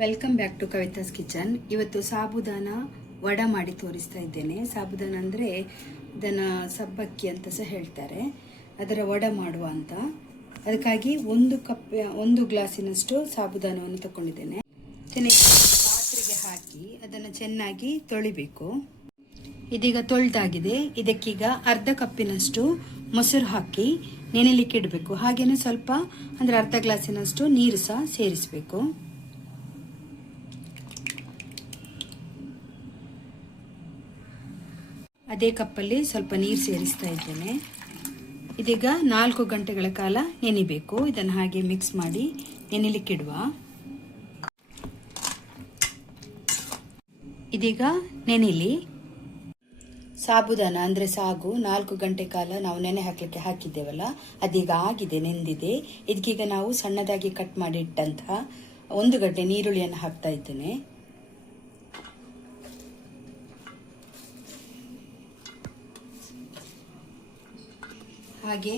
Welcome back to Kavitha's kitchen. ಇವತ್ತು ಸಾಬುದಾನ ವಡ ಮಾಡಿ ತೋರಿಸ್ತಾ ಇದ್ದೇನೆ. ಸಾಬುದಾನ ಅಂದರೆ ಇದನ್ನು ಸಬ್ಬಕ್ಕಿ ಅಂತ ಸಹ ಹೇಳ್ತಾರೆ. ಅದರ ವಡ ಮಾಡುವ ಅಂತ. ಅದಕ್ಕಾಗಿ ಒಂದು ಗ್ಲಾಸಿನಷ್ಟು ಸಾಬುದಾನವನ್ನು ತಗೊಂಡಿದ್ದೇನೆ. ಪಾತ್ರೆಗೆ ಹಾಕಿ ಅದನ್ನು ಚೆನ್ನಾಗಿ ತೊಳಿಬೇಕು. ಇದೀಗ ತೊಳೆದಾಗಿದೆ. ಇದಕ್ಕೀಗ ಅರ್ಧ ಕಪ್ಪಿನಷ್ಟು ಮೊಸರು ಹಾಕಿ ನೆನೆಲಿಕ್ಕೆ ಇಡಬೇಕು. ಹಾಗೇನೆ ಸ್ವಲ್ಪ ಅಂದರೆ ಅರ್ಧ ಗ್ಲಾಸಿನಷ್ಟು ನೀರು ಸಹ ಸೇರಿಸಬೇಕು. ಅದೇ ಕಪ್ಪಲ್ಲಿ ಸ್ವಲ್ಪ ನೀರು ಸೇರಿಸ್ತಾ ಇದ್ದೇನೆ. ಇದೀಗ 4 ಗಂಟೆಗಳ ಕಾಲ ನೆನಿಬೇಕು. ಇದನ್ನು ಹಾಗೆ ಮಿಕ್ಸ್ ಮಾಡಿ ನೆನೆಲಿಕ್ಕಿಡುವ. ಇದೀಗ ನೆನೆಲಿ. ಸಾಬುದಾನ ಅಂದರೆ ಸಾಗು 4 ಗಂಟೆ ಕಾಲ ನಾವು ನೆನೆ ಹಾಕಲಿಕ್ಕೆ ಹಾಕಿದ್ದೇವಲ್ಲ, ಅದೀಗ ಆಗಿದೆ, ನೆಂದಿದೆ. ಇದಕ್ಕೀಗ ನಾವು ಸಣ್ಣದಾಗಿ ಕಟ್ ಮಾಡಿ ಇಟ್ಟಂತಹ 1 ಗಡ್ಡೆ ನೀರುಳ್ಳಿಯನ್ನು ಹಾಕ್ತಾ ಇದ್ದೇನೆ. ಹಾಗೆ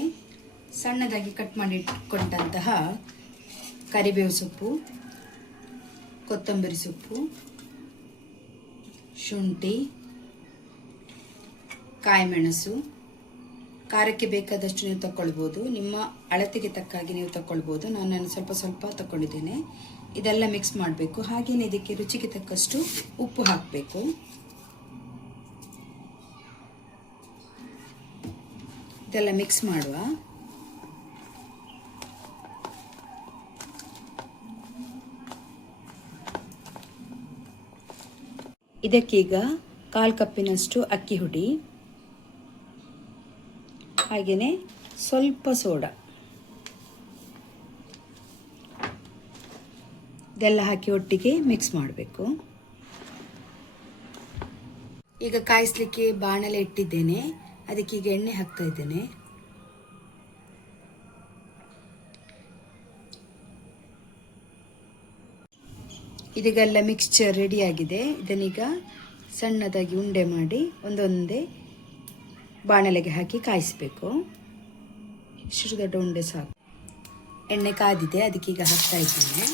ಸಣ್ಣದಾಗಿ ಕಟ್ ಮಾಡಿ ಇಟ್ಕೊಂಡಂತಹ ಕರಿಬೇವು ಸೊಪ್ಪು, ಕೊತ್ತಂಬರಿ ಸೊಪ್ಪು, ಶುಂಠಿ, ಕಾಯಿಮೆಣಸು. ಖಾರಕ್ಕೆ ಬೇಕಾದಷ್ಟು ನೀವು ತಗೊಳ್ಬೋದು, ನಿಮ್ಮ ಅಳತೆಗೆ ತಕ್ಕಾಗಿ ನೀವು ತಗೊಳ್ಬೋದು. ನಾನು ಸ್ವಲ್ಪ ತಗೊಂಡಿದ್ದೇನೆ. ಇದೆಲ್ಲ ಮಿಕ್ಸ್ ಮಾಡಬೇಕು. ಹಾಗೇನೆ ಇದಕ್ಕೆ ರುಚಿಗೆ ತಕ್ಕಷ್ಟು ಉಪ್ಪು ಹಾಕಬೇಕು. ಇದೆಲ್ಲ ಮಿಕ್ಸ್ ಮಾಡುವ. ಇದಕ್ಕೀಗ 1/4 ಕಪ್ಪಿನಷ್ಟು ಅಕ್ಕಿ ಹುಡಿ, ಹಾಗೆಯೇ ಸ್ವಲ್ಪ ಸೋಡಾ, ಇದೆಲ್ಲ ಹಾಕಿ ಒಟ್ಟಿಗೆ ಮಿಕ್ಸ್ ಮಾಡಬೇಕು. ಈಗ ಕಾಯಿಸ್ಲಿಕ್ಕೆ ಬಾಣಲೆ ಇಟ್ಟಿದ್ದೇನೆ. ಅದಕ್ಕೀಗ ಎಣ್ಣೆ ಹಾಕ್ತಾ ಇದ್ದೇನೆ. ಇದೀಗೆಲ್ಲ ಮಿಕ್ಸ್ಚರ್ ರೆಡಿ ಆಗಿದೆ. ಇದನ್ನೀಗ ಸಣ್ಣದಾಗಿ ಉಂಡೆ ಮಾಡಿ ಒಂದೊಂದೇ ಬಾಣಲೆಗೆ ಹಾಕಿ ಕಾಯಿಸಬೇಕು. ಇಷ್ಟು ದೊಡ್ಡ ಉಂಡೆ ಸಾಕು. ಎಣ್ಣೆ ಕಾದಿದೆ, ಅದಕ್ಕೀಗ ಹಾಕ್ತಾ ಇದ್ದೇನೆ.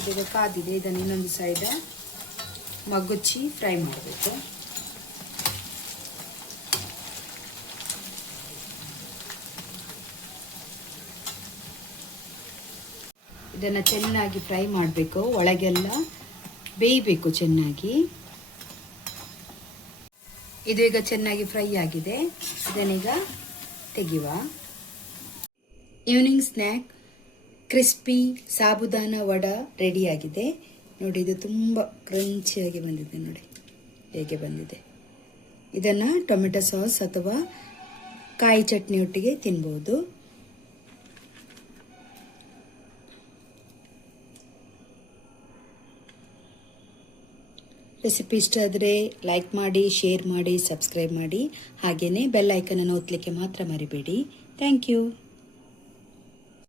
ಇದೀಗ ಕಾದಿದೆ. ಇದನ್ನು ಇನ್ನೊಂದು ಸೈಡ್ ಮಗುಚಿ ಫ್ರೈ ಮಾಡಬೇಕು. ಇದನ್ನು ಚೆನ್ನಾಗಿ ಫ್ರೈ ಮಾಡಬೇಕು. ಒಳಗೆಲ್ಲ ಬೇಯಬೇಕು ಚೆನ್ನಾಗಿ. ಇದು ಈಗ ಚೆನ್ನಾಗಿ ಫ್ರೈ ಆಗಿದೆ. ಇದನ್ನೀಗ ತೆಗೆಯುವ. ಈವ್ನಿಂಗ್ ಸ್ನ್ಯಾಕ್ ಕ್ರಿಸ್ಪಿ ಸಾಬುದಾನ ವಡ ರೆಡಿಯಾಗಿದೆ. ನೋಡಿ, ಇದು ತುಂಬ ಕ್ರಂಚಿಯಾಗಿ ಬಂದಿದೆ. ನೋಡಿ ಹೇಗೆ ಬಂದಿದೆ. ಇದನ್ನು ಟೊಮೆಟೊ ಸಾಸ್ ಅಥವಾ ಕಾಯಿ ಚಟ್ನಿಯೊಟ್ಟಿಗೆ ತಿನ್ಬೋದು. ರೆಸಿಪಿ ಇಷ್ಟ ಆದರೆ ಲೈಕ್ ಮಾಡಿ, ಶೇರ್ ಮಾಡಿ, ಸಬ್ಸ್ಕ್ರೈಬ್ ಮಾಡಿ. ಹಾಗೆಯೇ ಬೆಲ್ ಐಕನ್ ಅನ್ನು ಒತ್ತಲಿಕ್ಕೆ ಮಾತ್ರ ಮರಿಬೇಡಿ. Thank you.